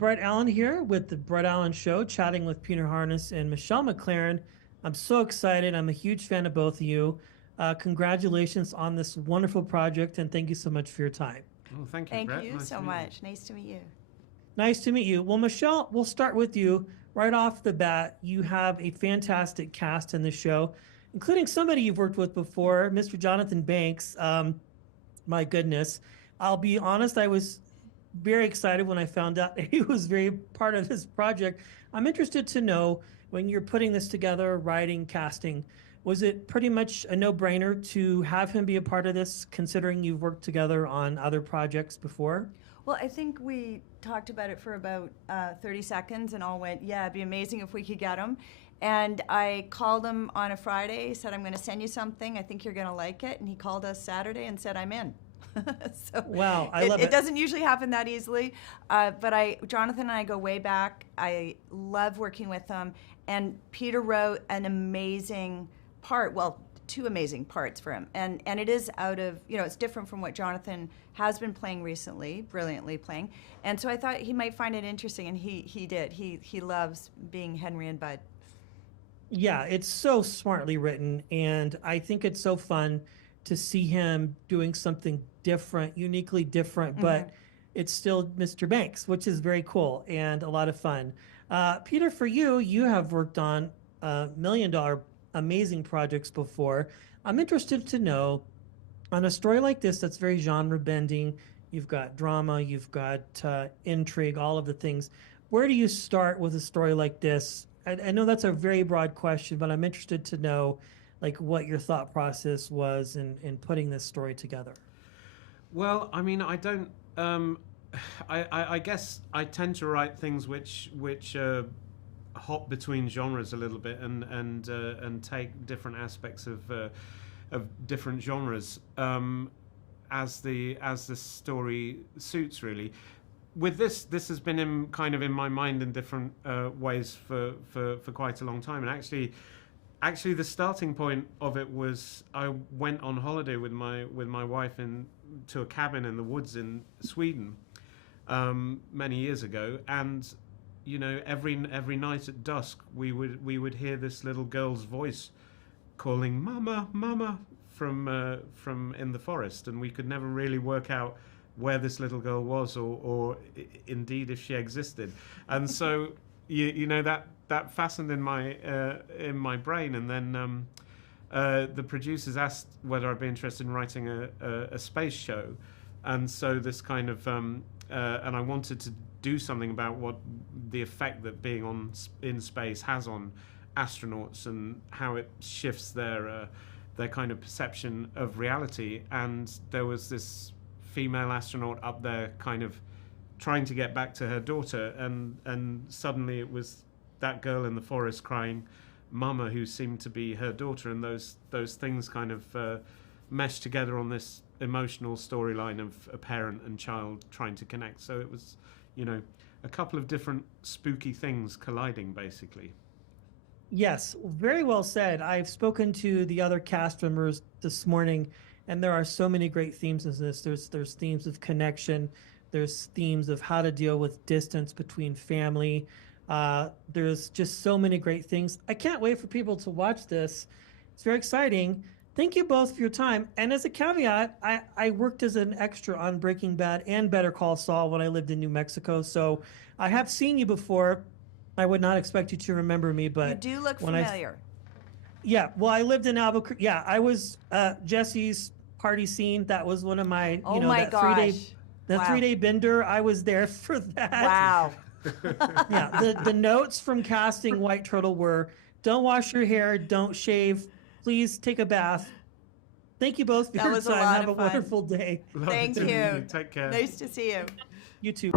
Brett Allen here with the Brett Allen Show, chatting with Peter Harness and Michelle MacLaren. I'm so excited. I'm a huge fan of both of you. Congratulations on this wonderful project, and thank you so much for your time. Oh, thank you, Thank Brett. you Nice so to meet you. much. Nice to meet you. Nice to meet you. Well, Michelle, we'll start with you. Right off the bat, you have a fantastic cast in the show, including somebody you've worked with before, Mr. Jonathan Banks. My goodness. I'll be honest, I was very excited when I found out he was very part of this project. I'm interested to know, when you're putting this together, writing, casting, was it pretty much a no-brainer to have him be a part of this, considering you've worked together on other projects before? Well, I think we talked about it for about 30 seconds and all went, yeah, it'd be amazing if we could get him. And I called him on a Friday, said, I'm going to send you something. I think you're going to like it. And he called us Saturday and said, I'm in. So wow, I love it. It doesn't usually happen that easily. But Jonathan and I go way back. I love working with him. And Peter wrote an amazing part. Well, two amazing parts for him. And it is out of, it's different from what Jonathan has been playing recently, brilliantly playing. And so I thought he might find it interesting, and he did. He loves being Henry and Bud. Yeah, it's so smartly written, and I think it's so fun to see him doing something different, uniquely different, but it's still Mr. Banks, which is very cool and a lot of fun. Peter, for you, you have worked on $1 million amazing projects before. I'm interested to know, on a story like this that's very genre bending, you've got drama, you've got intrigue, all of the things. Where do you start with a story like this? I know that's a very broad question, but I'm interested to know like what your thought process was in putting this story together. Well, I mean, I don't. I guess I tend to write things which hop between genres a little bit and take different aspects of different genres as the story suits, really. With this has been in my mind in different ways for quite a long time, and actually the starting point of it was I went on holiday with my wife to a cabin in the woods in Sweden many years ago, and every night at dusk we would hear this little girl's voice calling "Mama, Mama" from in the forest, and we could never really work out where this little girl was or indeed if she existed. And so that fastened in my brain, and then the producers asked whether I'd be interested in writing a space show, and so this kind of and I wanted to do something about what the effect that being in space has on astronauts and how it shifts their kind of perception of reality. And there was this female astronaut up there kind of trying to get back to her daughter, and suddenly it was that girl in the forest crying "Mama," who seemed to be her daughter, and those things kind of meshed together on this emotional storyline of a parent and child trying to connect. So it was a couple of different spooky things colliding, basically. Yes, very well said. I've spoken to the other cast members this morning, and there are so many great themes in this. There's themes of connection. There's themes of how to deal with distance between family. There's just so many great things. I can't wait for people to watch this. It's very exciting. Thank you both for your time. And as a caveat, I worked as an extra on Breaking Bad and Better Call Saul when I lived in New Mexico. So I have seen you before. I would not expect you to remember me, but you do look familiar. Yeah, well, I lived in Albuquerque. Yeah, I was Jesse's party scene. That was one of my, oh my that gosh. 3-day bender. I was there for that. Wow. Yeah, the notes from casting White Turtle were: don't wash your hair, don't shave, please take a bath. Thank you both for your time. Have a wonderful day. Thank you. Take care. Nice to see you. You too.